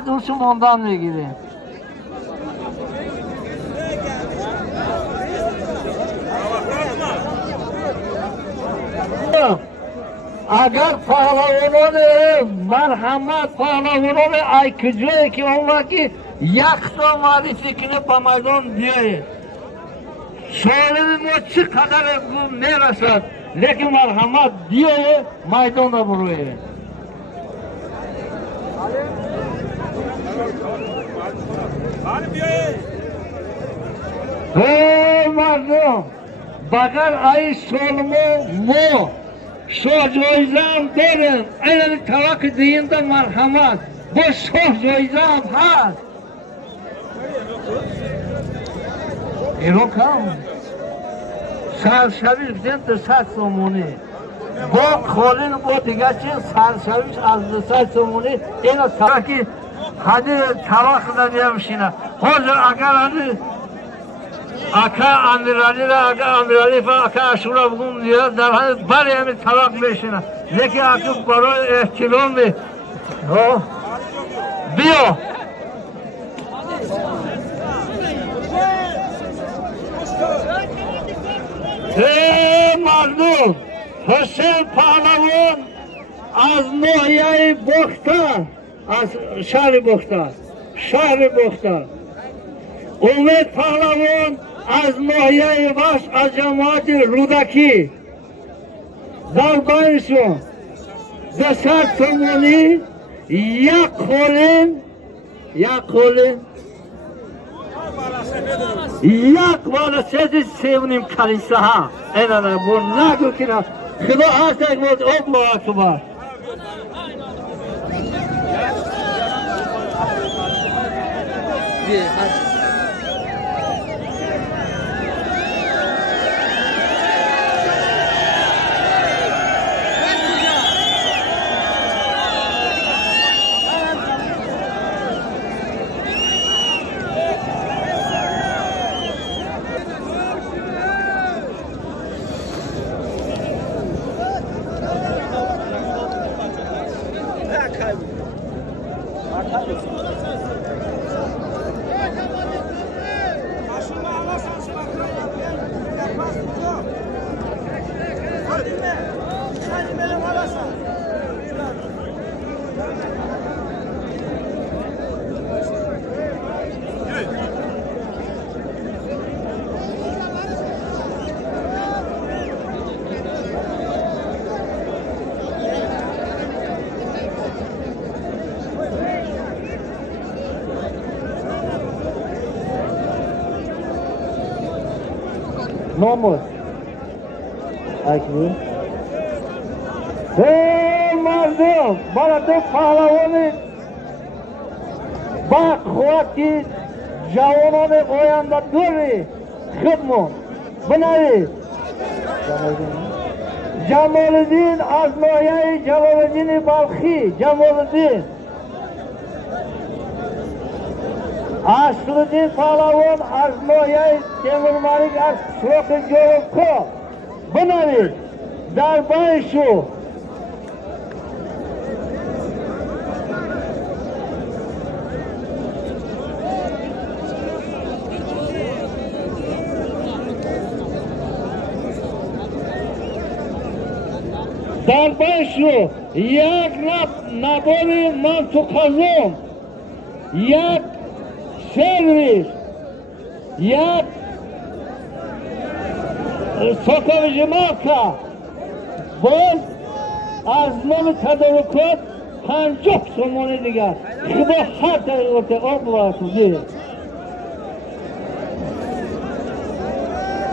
hadi uçum ondan ilgili. Agar pahlavonone marhamat pahlavonone aykijoy ki onlar ki yakto mariflikini pamaydon diye. Şöyle moçi kadar bu ne rasat. Lekin marhamat diye maydona vuruyor. Hey mardum, bakar ay solmu mu, sojoyzam derim, eğer tavak deyinde marhamat, bu sojoyzam has. Erokam, sarşaviş de sat somuni. Bu kolin bu digaçin sarşaviş az sat somuni, ena tavaki hadi tavak da diyemişine. Hazır agar hadi aka amirali falan aka aşura bugün diyor. Daha bari emi tavak beşine. Lekin akıp baro kilon mi? O diyor. Mardum Hüseyin Pahlavon az Nohya'yı Boktar az Şahri Boktar Ummet Pahlavon az Nohya'yı baş az cemaati Rudaki Darbayışon Desert Tomoni Yakolin Yak bana sizi sevnim kalisa ha. Enana bu nagu kina. Kılı artık bu oblo akbar. Nomos. Aklı. Hey mardum, bana de Pahlavoni. Bak huati javonone oyanda duri. Khidmon. Binavi. Jamaluddin Aznoyai Jalaluddin Balkhi. Jamaluddin. Aslıddin Pahlavon Aznoyai Temurmalik az Şrokin Jorovko. Binavi. Darbayşu. Darbayşu. Yak naboli mantukazum. Yak servis. Yak sokovici marka. Boz azmonu tadavukot hancok somoni digar. Kıba hata orta oblası değil.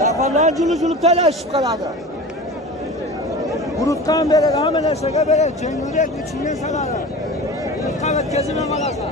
Yapanlar cülü telaşıp kaladı. Kurutkan beri, hemen eşeğe beri, cengürek içinden saladı. Kurutkan ve kezime kalasa.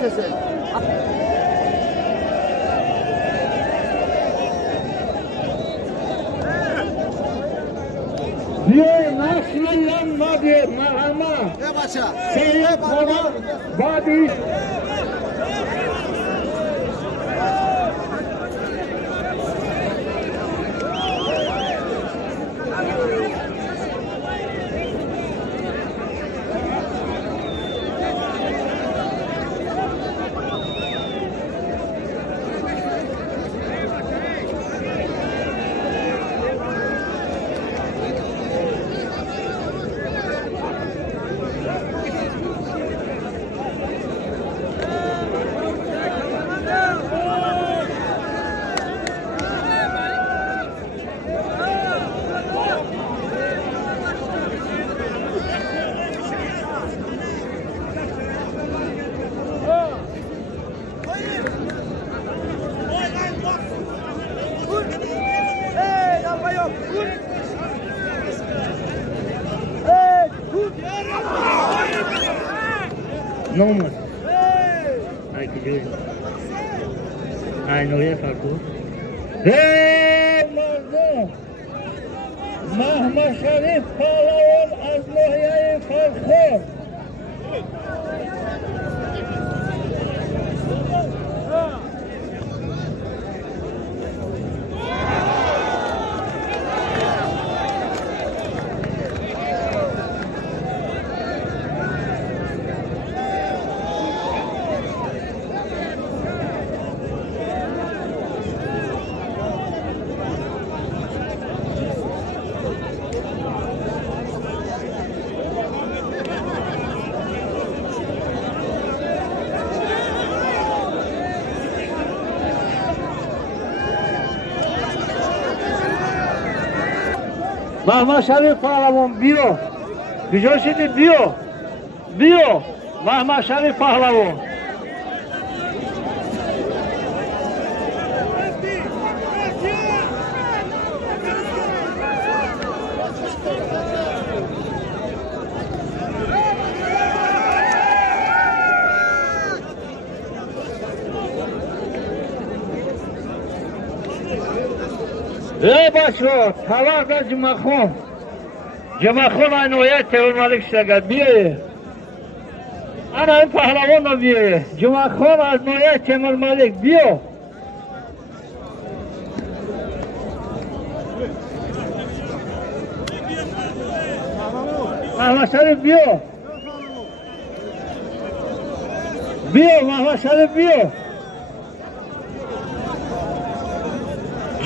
getirsin. Diyor Nasrullah Vadi Mahama. Ne başa? Seyyid Baba Vadi. No more. Ay, que yo. Ay, no voy a faltar. Mardum! Mahmud Şerif Pahlavan az Muhya'yı farkı. Mahmud Şerif Pahlavan bio. Güzel şimdi bio. Bio. Mahmud Şerif Pahlavan. ای بچه طلاق در جمعخون اینویت تیور مالک شگرد بیایه انا این پهلوان رو بیایه جمعخون از نویت تیور مالک بیو محمد شریف بیو محمد شریف بیو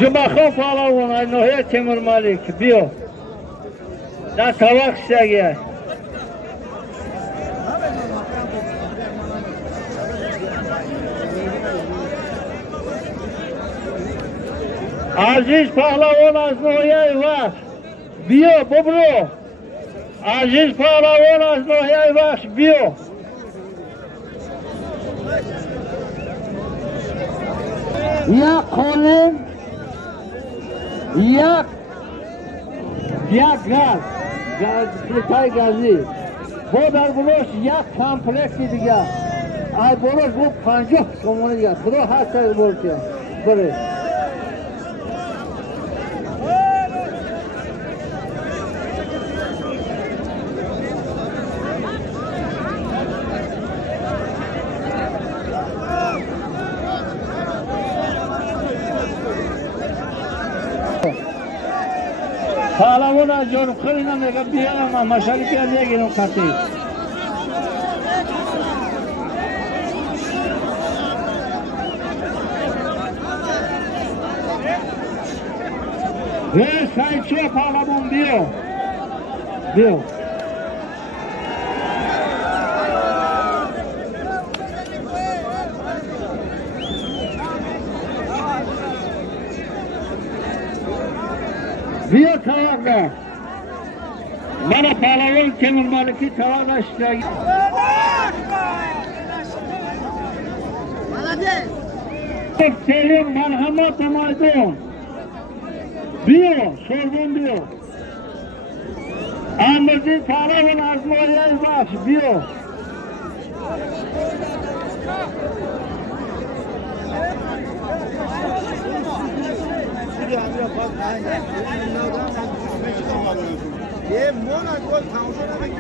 Jumaxon Pahlavan Aynoya Temur Malik biyo. Da tavaq işləgə. Aziz Pahlavan Aynoya var. Biyo bubru. Aziz Pahlavan Aynoya var biyo. Ya qolim یک گاز پلیتای گازی با در بروش یک کامپلکسی دیگه ای بروش بود 50 کمونه دیگه خدا هر چیز بروشی بره Pahlavan از جانب خیلی میگه بیارم مشالی بیارم یکیرم خطی و سایچه پهلوان بیو بیا تواق ده من پهلوان تیمور مالکی تواق اشتاقی سلیم مرحمت مایدون بیا سرگون بیا اندازی پهلوان از مایه بخش بیا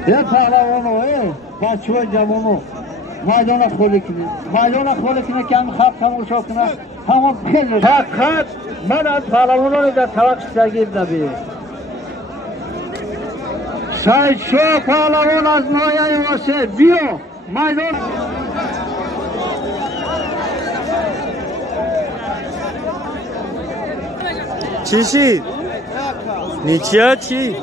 یه پهلوانو بچه های جوانو مایدان خولی کنه مایدان خولی کنه که هم خب تماشا کنه همون خیلی فقط من از پهلوانو رو در طبق سگیر نبید سید شاه پهلوان از نایه واسه بیا مایدان چی شید؟ نیچه چی؟